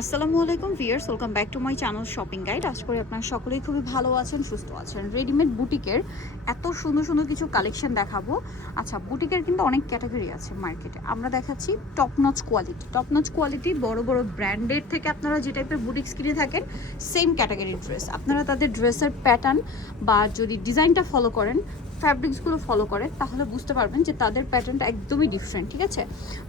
আসসালামু আলাইকুম viewers, welcome back to my channel shopping guide. আশা করি আপনারা সকলেই খুবই ভালো আছেন, সুস্থ আছেন। রেডিমেড বুটিকের এত সুন্দর সুন্দর কিছু কালেকশন দেখাবো। আচ্ছা, বুটিকের কিন্তু অনেক ক্যাটাগরি আছে মার্কেটে। আমরা দেখাচ্ছি টপ নচ কোয়ালিটি বড় বড় ব্র্যান্ডের থেকে আপনারা যে টাইপের বুটিক্স কিনে থাকেন সেম ক্যাটাগরির ড্রেস। আপনারা তাদের ড্রেসের প্যাটার্ন বা যদি ডিজাইনটা ফলো করেন, ফ্যাব্রিক্সগুলো ফলো করে, তাহলে বুঝতে পারবেন যে তাদের প্যাটার্নটা একদমই ডিফারেন্ট। ঠিক আছে,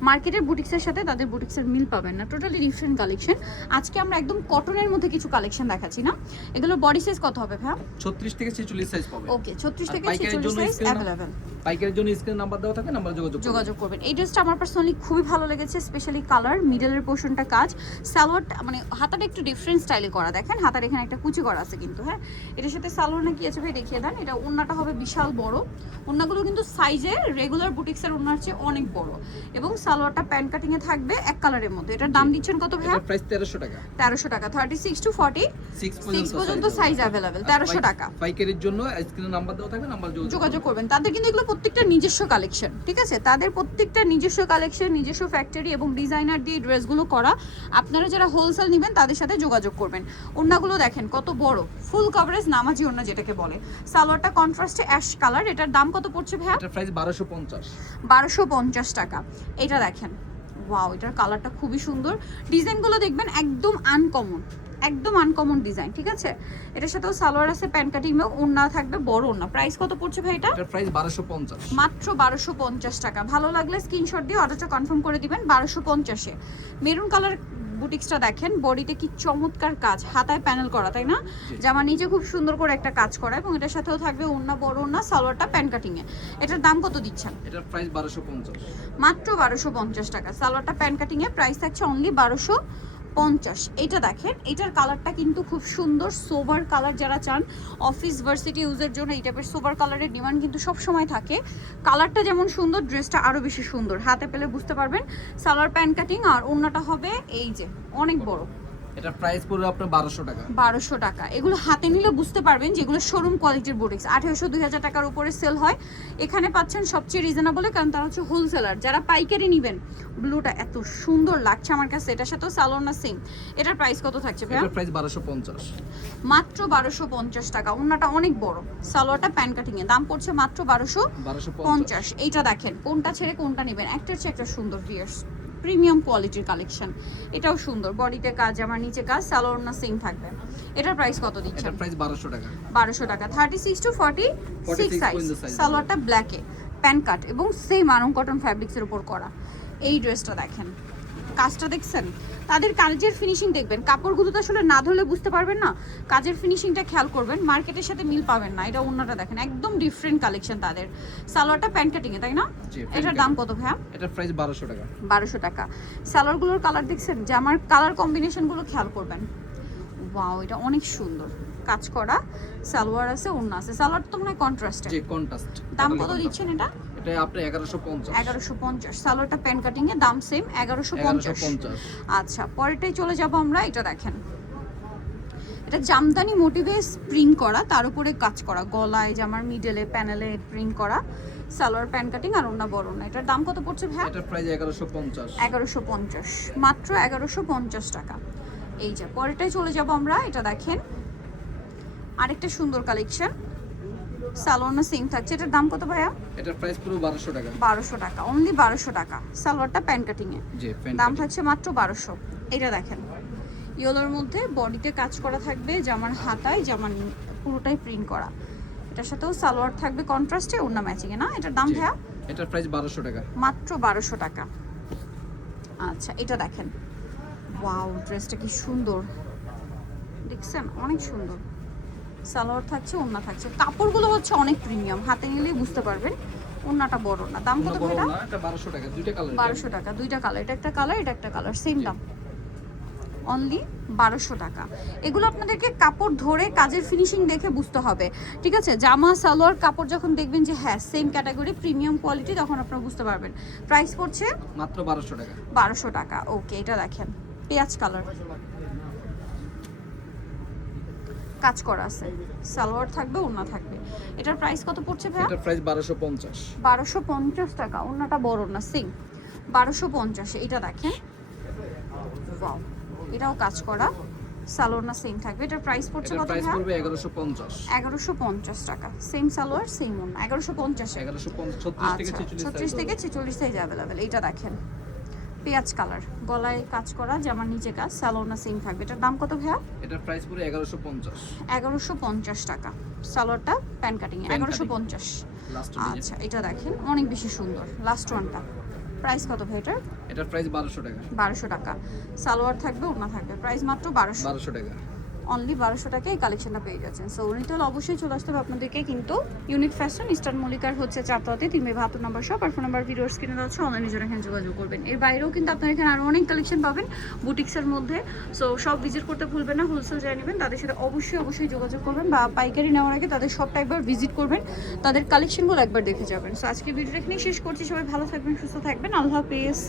মার্কেটের বুটিক্সের সাথে তাদের বুটিক্সের মিল পাবেন না, টোটালি ডিফারেন্ট কালেকশন। আজকে আমরা একদম কটনের মধ্যে কিছু কালেকশন দেখাচ্ছি না। এগুলো বডি সাইজ কত হবে ভাই? 36 থেকে 46 সাইজ পাবেন। ওকে, 36 থেকে 46 সাইজ अवेलेबल। পাইকারের জন্য স্ক্রিন নাম্বার দেওয়া থাকে, নাম্বারে যোগাযোগ করবেন। এই ড্রেসটা আমার পার্সোনালি খুবই ভালো লেগেছে, স্পেশালি কালার, মিডলের পোর্শনটা কাজ, সালোয়ারটা মানে হাতাটা একটু ডিফারেন্ট স্টাইলে করা। দেখেন হাতার এখানে একটা কুচি করা আছে কিন্তু। হ্যাঁ, এটার সাথে সালোয়ার না কি আছে ভাই দেখিয়ে দেন। এটা ওন্নাটা হবে বিশাল বড়। ওন্নাগুলো কিন্তু সাইজে রেগুলার বুটিক্সের ওন্নার চেয়ে অনেক বড়, এবং সালোয়ারটা প্যান্ট কাটিং এ থাকবে এক কালারের মধ্যে। এটার দাম দিচ্ছেন কত ভাই? এটার প্রাইস 1300 টাকা। 1300 টাকা, 36 টু 46 পর্যন্ত সাইজ अवेलेबल। 1300 টাকা। পাইকারের জন্য স্ক্রিনে নাম্বার দেওয়া থাকবে, নাম্বারে যোগাযোগ করবেন। তাদের কিন্তু এগুলো প্রত্যেকটা নিজস্ব কালেকশন। ঠিক আছে, তাদের প্রত্যেকটা নিজস্ব কালেকশন, নিজস্ব ফ্যাক্টরি এবং ডিজাইনার দিয়ে ড্রেসগুলো করা। আপনারা যারা হোলসেল নেবেন তাদের সাথে যোগাযোগ করবেন। ওন্নাগুলো দেখেন কত বড়, ফুল কভারেজ নামাজি ওন্না যেটাকে বলে। সালোয়ারটা কন্ট্রাস্টে অ্যাশ কালার। এটার দাম কত পড়ছে ভাইয়া? এটার প্রাইস 1250। 1250 টাকা। এটা দেখেন, ওয়াও, এটার কালারটা খুবই সুন্দর। ডিজাইনগুলো দেখবেন একদম আনকমন ডিজাইন। ঠিক আছে, এটার সাথেও সালোয়ার আছে, প্যান্ট কাটিং এও ওন্না থাকবে, বড় ওন্না। প্রাইস কত পড়ছে ভাই এটা? এটার প্রাইস 1250, মাত্র 1250 টাকা। ভালো লাগলে স্ক্রিনশট দিয়ে অর্ডারটা কনফার্ম করে দিবেন। 1250 এ মেরুন কালার বুটিক্সটা দেখেন, বডিতে কি চমৎকার কাজ, হাতায় প্যানেল করা, তাই না? জামা নিচে খুব সুন্দর করে একটা কাজ করা, এবং এটার সাথেও থাকবে ওন্না, বড় ওন্না, সালোয়ারটা প্যান্ট কাটিং এ। এটার দাম কত দিচ্ছেন? এটার প্রাইস 1250, মাত্র 1250 টাকা। সালোয়ারটা প্যান্ট কাটিং এ, প্রাইস থাকছে অনলি 1250। এটা দেখেন, এটার কালারটা কিন্তু খুব সুন্দর, সোভার কালার। যারা চান অফিস ভার্সিটি ইউজের জন্য এই টাইপের সোভার কালারের ডিমান্ড কিন্তু সব সময় থাকে। কালারটা যেমন সুন্দর, ড্রেসটা আরো বেশি সুন্দর। হাতে পেলে বুঝতে পারবেন। সালোয়ার প্যান্ট কাটিং, আর ওন্নাটা হবে এই যে অনেক বড়। এটার প্রাইস পড়বে আপনার 1200 টাকা। 1200 টাকা। এগুলো হাতে নিলে বুঝতে পারবেন যে এগুলো শোরুম কোয়ালিটির বুটিক্স। 1800-2000 টাকার উপরে সেল হয়, এখানে পাচ্ছেন সবচেয়ে রিজনেবলে, কারণ তারা হচ্ছে হোলসেলার। যারা পাইকারি নেবেন, ব্লুটা এত সুন্দর লাগছে আমার কাছে। এটার সাথেও সালোয়ার না সেম। এটার প্রাইস কত থাকছে ভাই? এটার প্রাইস 1250, মাত্র 1250 টাকা। ওন্নাটা অনেক বড়, সালোয়ারটা প্যান্ট কাটিং এ, দাম পড়ছে মাত্র 1250। এইটা দেখেন, কোনটা ছেড়ে কোনটা নেবেন, একটার চেয়ে একটা সুন্দর ভিউয়ার্স। প্রিমিয়াম কোয়ালিটির কালেকশন। এটাও সুন্দর, বডিতে কাজ, আমার নিচে কাজ, সালোয়ার না সেম থাকবে। এটার প্রাইস কত দিচ্ছেন? এটার প্রাইস 1200 টাকা। 1200 টাকা, 36 টু 46 সাইজ। সালোয়ারটা ব্ল্যাকে, প্যান্ট কাট এবং সেম আরং কটন ফ্যাব্রিক্সের উপর করা। এই ড্রেসটা দেখেন, কাজটা দেখছেন, তাদের কাজের ফিনিশিং দেখবেন। কাপড়গুলো তো আসলে না ধরলে বুঝতে পারবেন না, কাজের ফিনিশিংটা খেয়াল করবেন, মার্কেটের সাথে মিল পাবেন না। এটা ওন্নাটা দেখেন, একদম ডিফারেন্ট কালেকশন তাদের। সালোয়ারটা প্যান্ট কাটিং এ, তাই না? এটার দাম কত ভাইয়া? এটার প্রাইস 1200 টাকা। 1200 টাকা। সালোয়ারগুলোর কালার দেখছেন, যে আমার কালার কম্বিনেশনগুলো খেয়াল করবেন। ওয়াও, এটা অনেক সুন্দর কাজ করা। সালোয়ার আছে, ওন্না আছে। সালোয়ার তো মনে হয় কন্ট্রাস্টে। জি, কন্ট্রাস্ট। দাম কত দিচ্ছেন এটা? এটা আপনি 1150। 1150। সালোয়ারটা প্যান্ট কাটিং এ, দাম সেম 1150। আচ্ছা, পরেরটাই চলে যাব আমরা। এটা দেখেন, এটা জামদানি মোটিভে প্রিন্ট করা, তার উপরে কাজ করা, গলায়, জামার মিডলে, প্যানেলে প্রিন্ট করা। সালোয়ার প্যান্ট কাটিং আর ওন্না বড় না। এটার দাম কত পড়ছে ভাই? এটার প্রাইস 1150। 1150, মাত্র 1150 টাকা। এই যে পরেরটাই চলে যাব আমরা। এটা দেখেন, আরেকটা সুন্দর কালেকশন। সালোয়ার না সেম থাকছে। এটার দাম কত ভাইয়া? এটার প্রাইস পুরো 1200 টাকা। 1200 টাকা, অনলি 1200 টাকা। সালোয়ারটা প্যান্ট কাটিং এ, জি, দাম থাকছে মাত্র 1200। এটা দেখেন, ইয়েলোর মধ্যে বডিতে কাজ করা থাকবে, জামার হাতায়, জামার পুরোটাই প্রিন্ট করা। এটার সাথেও সালোয়ার থাকবে কন্ট্রাস্টে, ওন্না ম্যাচিং এ, না? এটার দাম ভাইয়া? এটার প্রাইস 1200 টাকা। মাত্র 1200 টাকা। আচ্ছা, এটা দেখেন, ওয়াও, ড্রেসটা কি সুন্দর দেখছেন, অনেক সুন্দর। সালোয়ার থাকছে, ওন্না থাকছে। কাপড়গুলো হচ্ছে অনেক প্রিমিয়াম, হাতে নিলেই বুঝতে পারবেন। ওন্নাটা বড় না। দাম কত ভাইয়া? এটা 1200 টাকা, দুইটা কালার। 1200 টাকা, দুইটা কালার। এটা একটা কালার, এটা একটা কালার, সেম দাম, অনলি 1200 টাকা। এগুলো আপনাদেরকে কাপড় ধরে কাজের ফিনিশিং দেখে বুঝতে হবে। ঠিক আছে, জামা সালোয়ার কাপড় যখন দেখবেন যে হ্যাঁ সেম ক্যাটাগরি, প্রিমিয়াম কোয়ালিটি, তখন আপনারা বুঝতে পারবেন। প্রাইস পড়ছে মাত্র 1200 টাকা। 1200 টাকা। ওকে, এটা দেখেন, পেঁয়াজ কালার, কাজ করা আছে, সালোয়ার থাকবে, ওন্না থাকবে। এটার প্রাইস কত পড়ছে ভাই? এটার প্রাইস 1250। 1250 টাকা। ওন্নাটা বড় না, সেম 1250। এটা দেখেন, ওয়াও, এটাও কাজ করা, সালোয়ার না সেম থাকবে। এটার প্রাইস পড়ছে এটার কত প্রাইস ভাই? পড়বে 1150। 1150 টাকা। সেম সালোয়ার সেম ওন্না, 1150 এ। 1150 36 থেকে আচ্ছা 46 36 থেকে 46 সাইজ অ্যাভেলেবেল। এইটা দেখেন পেঁয়াজ কালার, গলায় কাজ করা, জামার নিচে কাজ, সালোয়ার না সেম থাকবে। এটার দাম কত ভাইয়া? এটার প্রাইস পড়বে 1150। 1150 টাকা। সালোয়ারটা প্যান কাটিং 1150। লাস্ট আচ্ছা এটা দেখেন অনেক বেশি সুন্দর। লাস্ট ওয়ানটা প্রাইস কত ভাই এটার? এটার প্রাইস 1200 টাকা। 1200 টাকা। সালোয়ার থাকবে, ওড়না থাকবে, প্রাইস মাত্র 1200। 1200 টাকা। অনলি 1200 টাকায় এই কালেকশনটা পেয়ে যাচ্ছেন। সো রিটেল অবশ্যই চলে আসতে হবে আপনাদেরকে, কিন্তু ইউনিক ফ্যাশন ইস্টার্ন মল্লিকার হচ্ছে চারটাতে 3/72 নম্বর শপ, আর ফোন নাম্বার ভিডিওর স্ক্রিনে দেওয়া আছে, অনলাইনে জন্য এখানে যোগাযোগ করবেন। এর বাইরেও কিন্তু আপনারা এখানে আরও অনেক কালেকশন পাবেন বুটিক্সের মধ্যে। সো সব ভিজিট করতে ভুলবেন না। হোলসেল যারা নেবেন তাদের সাথে অবশ্যই যোগাযোগ করবেন, বা পাইকারি নেওয়ার আগে তাদের শপটা একবার ভিজিট করবেন, তাদের কালেকশনগুলো একবার দেখে যাবেন। সো আজকে ভিডিওটা এখানেই শেষ করছি। সবাই ভালো থাকবেন, সুস্থ থাকবেন, আল্লাহ হাফেজ।